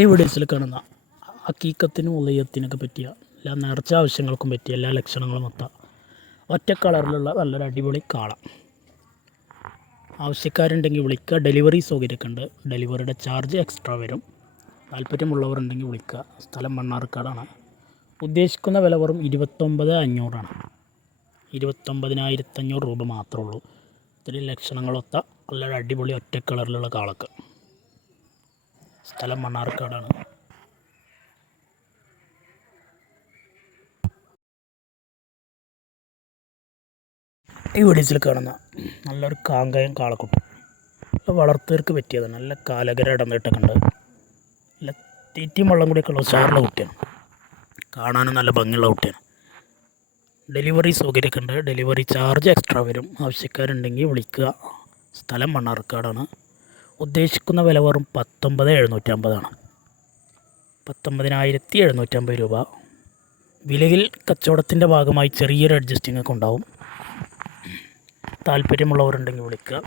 ഈ വീഡിയോസിൽ കാണുന്ന ഹക്കീക്കത്തിനും ഉദയത്തിനൊക്കെ പറ്റിയ എല്ലാ നേർച്ച ആവശ്യങ്ങൾക്കും പറ്റിയ എല്ലാ ലക്ഷണങ്ങളും ഒത്ത ഒറ്റ കളറിലുള്ള നല്ലൊരു അടിപൊളി കാള. ആവശ്യക്കാരുണ്ടെങ്കിൽ വിളിക്കുക ഡെലിവറി സൗകര്യമൊക്കെ ഉണ്ട് ഡെലിവറിയുടെ ചാർജ് എക്സ്ട്രാ വരും. താല്പര്യമുള്ളവരുണ്ടെങ്കിൽ വിളിക്കുക സ്ഥലം മണ്ണാർക്കാടാണ്. ഉദ്ദേശിക്കുന്ന വില വെറും ഇരുപത്തൊമ്പത് അഞ്ഞൂറാണ്. ഇരുപത്തൊമ്പതിനായിരത്തഞ്ഞൂറ് രൂപ മാത്രമേ ഉള്ളൂ. ഇത്രയും ലക്ഷണങ്ങളൊത്ത നല്ലൊരു അടിപൊളി ഒറ്റ കളറിലുള്ള കാളക്ക്. സ്ഥലം മണ്ണാർക്കാടാണ്. ഈ വീഡിയോസിൽ കാണുന്ന നല്ലൊരു കാങ്കയം കാളക്കുട്ടി വളർത്തവർക്ക് പറ്റിയതാണ് നല്ല കാലകര ഇടന്നിട്ടൊക്കെ ഉണ്ട് നല്ല തീറ്റയും വെള്ളം കൂടിയൊക്കെ ഉള്ള ഉഷാറുള്ള കുട്ടിയാണ്. കാണാനും നല്ല ഭംഗിയുള്ള കുട്ടിയാണ്. ഡെലിവറി സൗകര്യമൊക്കെ ഉണ്ട്. ഡെലിവറി ചാർജ് എക്സ്ട്രാ വരും. ആവശ്യക്കാരുണ്ടെങ്കിൽ വിളിക്കുക. സ്ഥലം മണ്ണാർക്കാടാണ്. ഉദ്ദേശിക്കുന്ന വില വെറും പത്തൊമ്പത് എഴുന്നൂറ്റമ്പതാണ്. പത്തൊമ്പതിനായിരത്തി എഴുന്നൂറ്റമ്പത് രൂപ. വിലയിൽ കച്ചവടത്തിന്റെ ഭാഗമായി ചെറിയൊരു അഡ്ജസ്റ്റിംഗ് ഒക്കെ ഉണ്ടാവും. താല്പര്യമുള്ളവരുണ്ടെങ്കിൽ വിളിക്കുക.